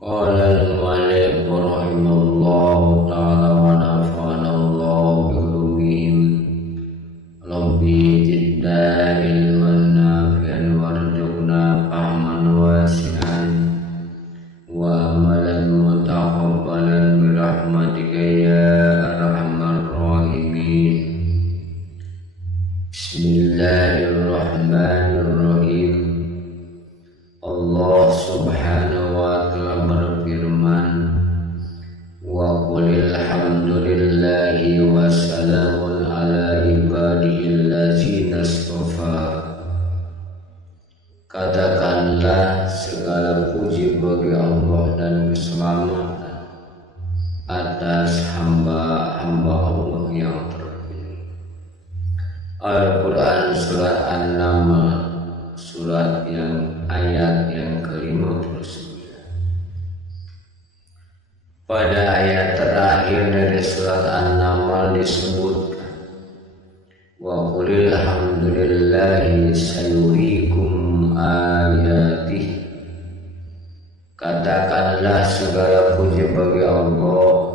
Qala al-mu'allif rahimahullahu ta'ala wa nafa'anallahu bi-ulumihim Rabbi zidna ilman nafi'an warzuqna fahman wasi'an wa amalan mutaqabbalan birahmatika ya arhamar rahimin. Bismillahirrahmanirrahim. Allah subhanahu wa ta'ala berfirman, wa qulil hamdulillahi wa salamun ala ibadihil ladzina istafa. Katakanlah segala puji bagi Allah dan keselamatan atas hamba-hamba Allah yang terpilih. Al-Quran surat An-Naml, surat yang ayat yang ke-59. Pada ayat terakhir dari surat An-Naml disebutkan, wa qulil hamdulillahi sayuriikum ayatihi. Katakanlah segala puji bagi Allah,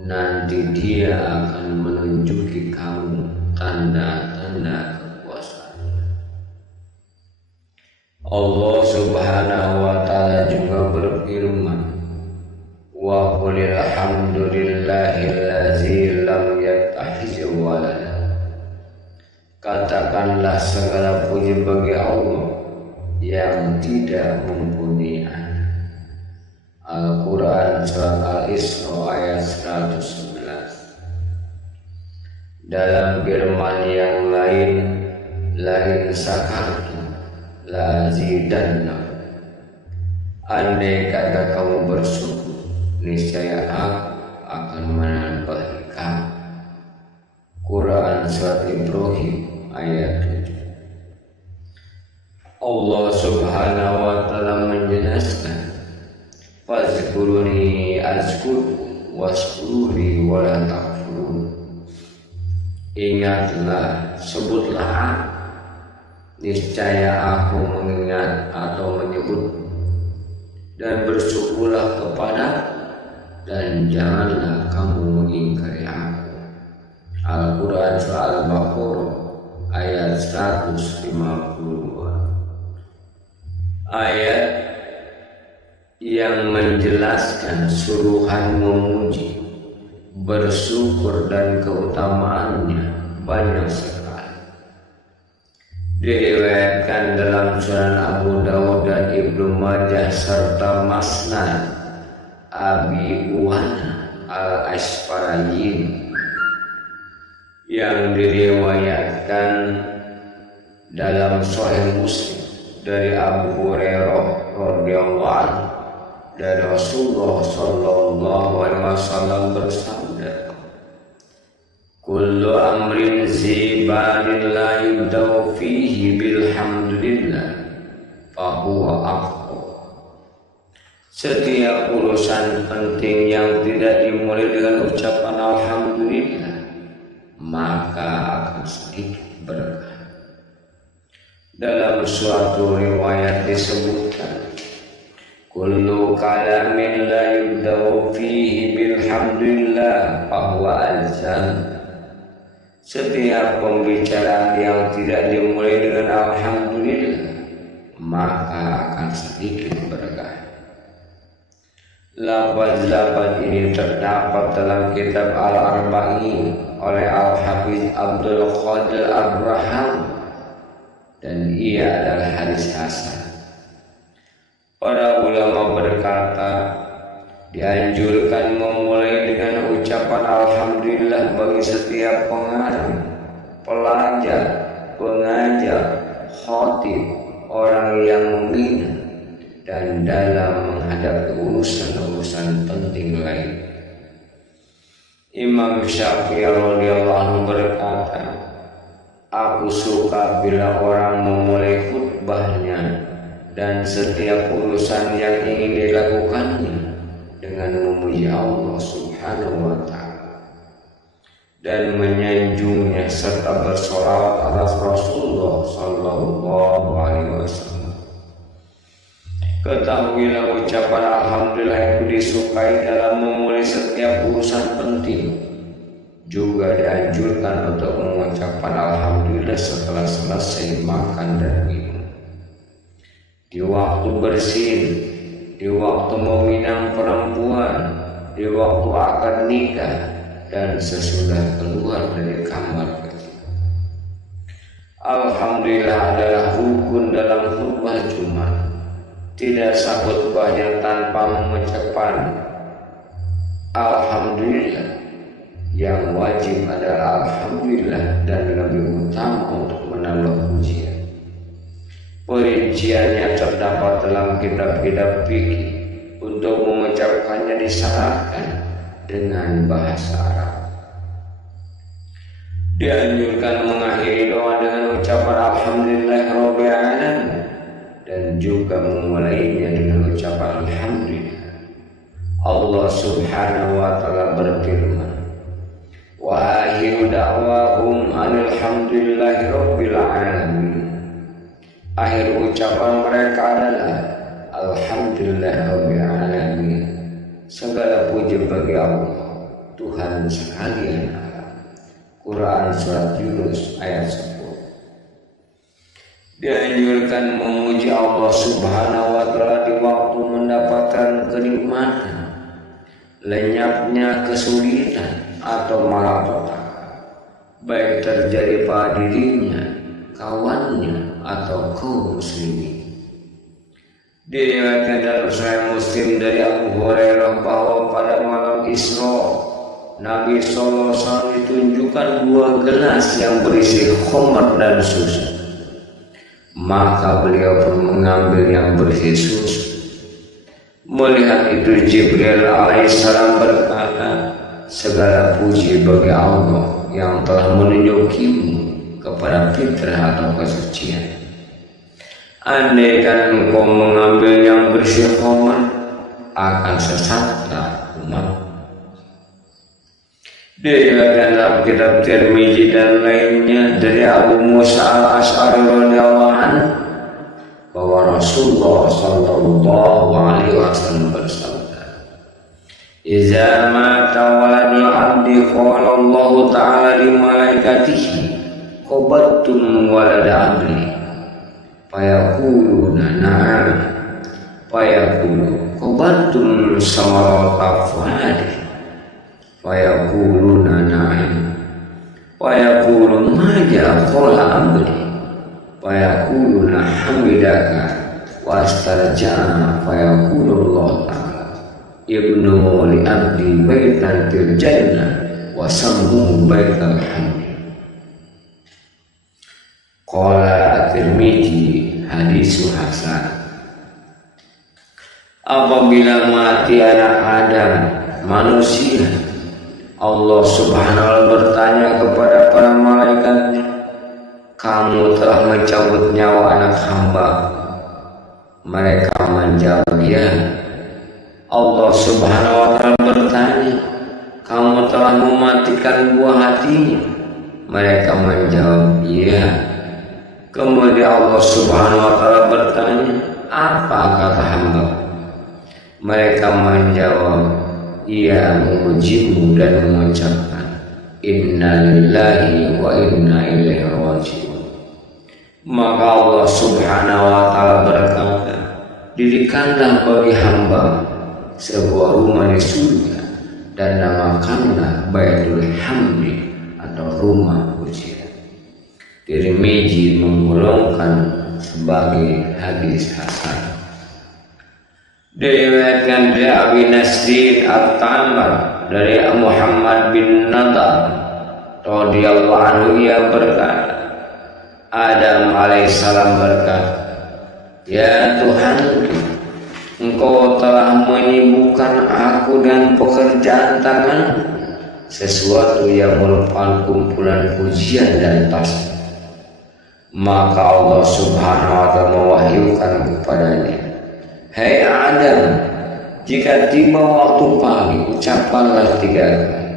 nanti Dia akan menunjuki kamu tanda-tanda kekuasaannya. Allah subhanahu wa ta'ala juga berfirman, wa qulil hamdulillahillazi lam yattakhiz walada. Katakanlah segala puji bagi Allah yang tidak mempunyai anak. Al-Quran surat Al-Isra ayat 111. Dalam firman yang lain, la in syakartum la azidannakum. Andai kata kamu bersyukur, niscaya aku akan menambahi kamu. Quran surat Ibrahim ayat 7. Allah subhanahu wa ta'ala menjelaskan, fazkuruni azkurkum waskuruni wala takfurun. Ingatlah, sebutlah aku, niscaya aku mengingat atau menyebut, dan bersyukurlah kepada, dan janganlah kamu mengingkari aku. Al-Quran surah Al-Baqarah ayat 152. Ayat yang menjelaskan suruhan memuji, bersyukur dan keutamaannya banyak sekali. Diriwayatkan dalam Sunan Abu Dawud dan Ibnu Majah serta Musnad Abi Uwana Al-Asfarayin, yang diriwayatkan dalam Sahih Muslim dari Abu Hurairah radhiyallahu anhu, dari Rasulullah sallallahu alaihi wasallam bersabda, kullu amrin zibalin la yubda'u fihi bilhamdulillah fahuwa afdal. Setiap urusan penting yang tidak dimulai dengan ucapan alhamdulillah, maka akan sedikit berkah. Dalam suatu riwayat disebutkan, kullu kalamin la yubda'u fihi bilhamdulillah fahuwa alzam. Setiap pembicaraan yang tidak dimulai dengan alhamdulillah, maka akan sedikit berkah. Lafaz-lafaz ini terdapat dalam kitab Al-Arba'in oleh Al-Hafiz Abdul Qadir Abraham, dan ia adalah hadis hasan. Para ulama berkata, dianjurkan memulai dengan ucapan alhamdulillah bagi setiap pengarang, pelajar, pengajar, khatib, orang yang membina, dan dalam menghadapi urusan-urusan penting lain. Imam Syafi'i radhiyallahu anhu berkata, aku suka bila orang memulai khutbahnya dan setiap urusan yang ingin dilakukannya dengan memuji Allah subhanahu wa ta'ala dan menyanjungnya serta bersolawat atas Rasulullah sallallahu alaihi wasallam. Ketahuilah ucapan alhamdulillah itu disukai dalam memulai setiap urusan penting. Juga dianjurkan untuk mengucapkan alhamdulillah setelah selesai makan dan minum, di waktu bersin, di waktu meminang perempuan, di waktu akad nikah, dan sesudah keluar dari kamar kecil. Alhamdulillah adalah rukun dalam khutbah Jumat. Tidak sah khutbahnya tanpa mengucapkan alhamdulillah. Yang wajib adalah alhamdulillah dan lebih utama untuk menambah pujian. Perinciannya terdapat dalam kitab-kitab fikih. Untuk mengucapkannya disyaratkan dengan bahasa Arab. Dianjurkan mengakhiri doa dengan ucapan alhamdulillahirabbil alamin dan juga memulainya dengan ucapan alhamdulillah. Allah Subhanahu wa taala berfirman, wa akhiru da'wahum alhamdulillahirabbil alamin. Akhir ucapan mereka adalah alhamdulillahirabbil alamin. Segala puji bagi Allah, Tuhan sekalian alam. Quran surat Yunus ayat 10. Dianjurkan memuji Allah Subhanahu wa taala di waktu mendapatkan kenikmatan, lenyapnya kesulitan atau malapetaka, baik terjadi pada dirinya, kawannya, atau kaum muslimin. Diriwayatkan dalam Sahih Muslim dari Abu Hurairah bahwa pada malam Isra Nabi SAW ditunjukkan 2 gelas yang berisi khamr dan susu. Maka beliau pun mengambil yang berisi susu. Melihat itu Jibril alaihissalam berkata, segala puji bagi Allah yang telah menunjukimu kepada fitrah atau kesucian. Andaikan engkau mengambil yang bersih khamr, akan sesatlah umat. Diriwayatkan dalam kitab Tirmizi dan lainnya dari Abu Musa al-Asy'ari radhiyallahu anhu bahwa Rasulullah sallallahu alaihi wasallam bersabda, "Idza mata waladul 'abdi qala Allah ta'ala li malaikatihi qabattum walad 'abdi fayaquluna na'am fayaqulu qabattum samarata fuadi fayaquluna na'am fayaqulu ma ja'a qala 'abdi fayaquluna hamidaka wastarja'a fayaqulu Allah ta'ala ibnu li 'abdi baitan fil jannah wa sammuhu baital hamd." Qala At-Tirmizi hadisun hasan. Apabila mati anak Adam, manusia, Allah Subhanahu wa taala bertanya kepada para malaikatnya, kamu telah mencabut nyawa anak hamba? Mereka menjawab, ya. Allah Subhanahu wa taala bertanya, kamu telah mematikan buah hatinya? Mereka menjawab, ya. Kemudian Allah Subhanahu wa taala bertanya, apa kata hamba? Mereka menjawab, ia memujimu dan mengucapkan inna lillahi wa inna ilaihi raji'un. Maka Allah Subhanahu wa taala berkata, dirikanlah bagi hamba sebuah rumah di surga dan namakanlah Baitul Hamdi atau rumah pujian. Tirmizi menggolongkan sebagai hadis hasan. Diriwayatkan dari Abi Nasir At-Ta'amar dari Muhammad bin Nadar radhiyallahu anhu, ia berkata, Adam alaihissalam berkata, ya Tuhan, Engkau telah menyibukkan aku dan pekerjaan tangan, sesuatu yang merupakan kumpulan pujian dan tasbih. Maka Allah Subhanahu wa taala mewahyukan kepadanya, hai Adam, jika tiba waktu pagi ucapkanlah 3 kali,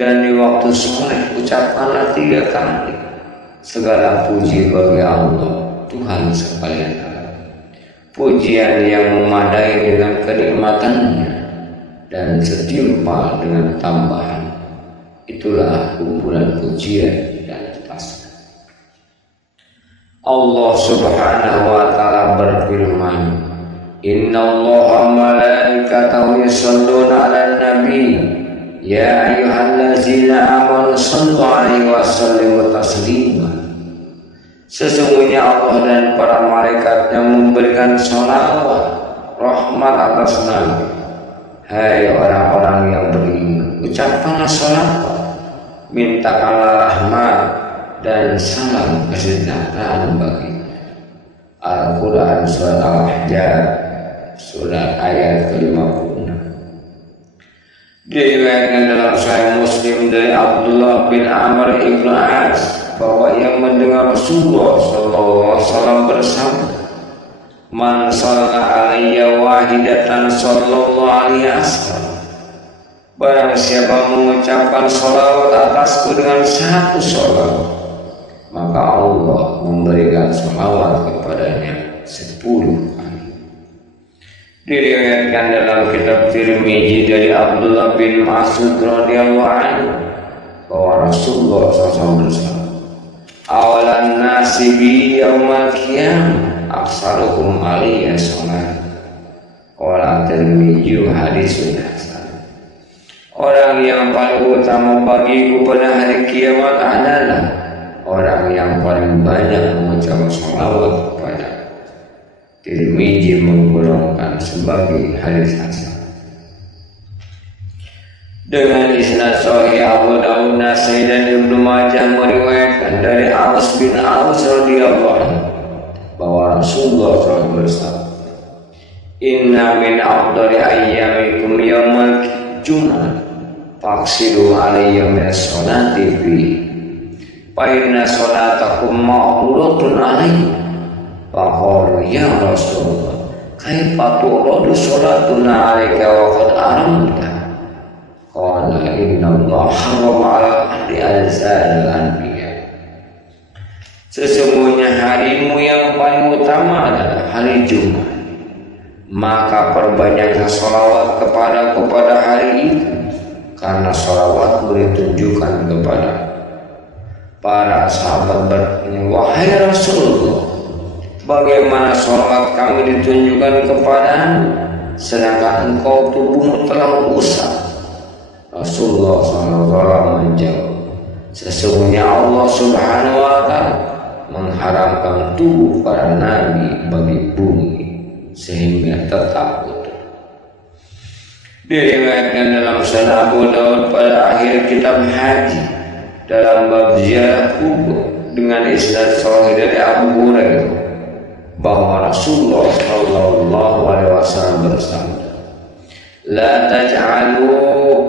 dan di waktu sore ucapkanlah 3 kali. Segala puji bagi Allah Tuhan sekalian. pujian yang memadai dengan kenikmatannya dan setimpal dengan tambahan. Itulah kumpulan pujian dan tasbih. Allah Subhanahu wa ta'ala berfirman, Innallaha malaikatahu yusholluna 'alan nabi ya ayyuhallazina amanu shallu 'alaihi wa sallimu taslima. Sesungguhnya Allah dan para malaikat yang memberikan sholawat rahmat atas Nabi. Hai orang-orang yang beriman, ucapkanlah sholawat, mintakanlah rahmat dan salam kesejahteraan baginya. Al-Quran surat Al-Ahzab surat ayat ke-56. Diriwayatkan dalam Sahih Muslim dari Abdullah bin Amr ibn As bahwa ia mendengar Rasulullah SAW bersabda, Man shalla alayya wahidatan sallallahu alaihi wasallam. Barang siapa mengucapkan sholawat atasku dengan satu sholawat, maka Allah memberikan sholawat kepadanya 10 kali. Diriwayatkan dalam kitab Tirmidzi dari Abdullah bin Mas'ud radhiyallahu anhu bahwa Rasulullah SAW bersabda, Awalan nasi bi yaumal qiyamah aksarukum alaiya sholat. Qala Tirmidzi hadisun hasan. Orang yang paling utama bagiku pada hari kiamat adalah orang yang paling banyak mengucap sholawat kepada. Tirmidzi menggolongkan sebagai hadis hasan. Dengan isnad sahih Abu Dawud, Nasai dan Ibnu Majah meriwayatkan dari Aus bin Aus radhiyallahu anhu bahwa Rasulullah SAW bersabda, Inna min afdali ayyamikum yaumal Jum'ah faksidu alayya min sholati fi fa inna sholatakum ma'rudatun alayya. Faqala ya Rasulullah kaifa turadu sholatuna alayka wa qad aramta. Qala inna Allah harrama ala ahli azal anbiya. Sesungguhnya harimu yang paling utama adalah hari Jumat, maka perbanyaklah sholawat kepada hari itu, karena sholawatmu ditunjukkan kepada para sahabat bertanya, wahai Rasulullah, bagaimana sholawat kami ditunjukkan kepadamu sedangkan engkau tubuhmu telah rusak? Rasulullah SAW menjawab, sesungguhnya Allah Subhanahu wa ta'ala mengharamkan tubuh para nabi bagi bumi sehingga tetap utuh. Diriwayatkan dalam Sunan Abu Dawud pada akhir kitab haji dalam bab ziarah kubur dengan isnad sahih dari Abu Hurairah bahwa Rasulullah SAW bersabda, La taj'alu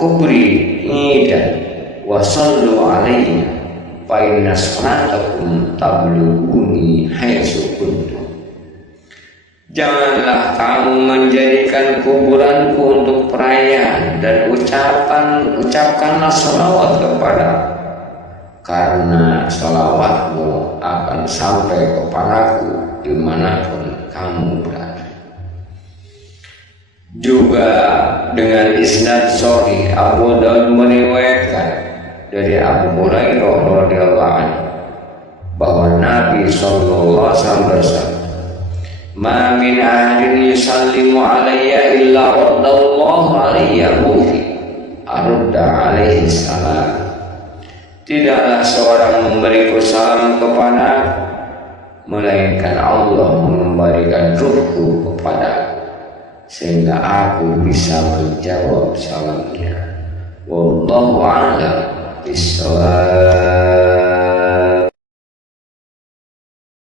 kubri idan wa sallu alayya fa inna salatakum tablughuni haitsu kuntum. Janganlah kamu menjadikan kuburanku untuk perayaan dan ucapkanlah salawat kepada, karena salawatmu akan sampai kepadaku dimanapun kamu berada. Juga dengan isnad sahih Abu Dawud meriwayatkan dari Abu Hurairah radhiyallahu anhu bahwa Nabi sallallahu alaihi wasallam bersabda, Ma min ahadin yusallimu alayya illa raddallahu alayya mufi arudda alaihi salam. Tidaklah seorang memberiku salam kepada, melainkan Allah memberikan ruhku kepada, sehingga aku bisa menjawab salamnya. Wallahu a'lam bishawab.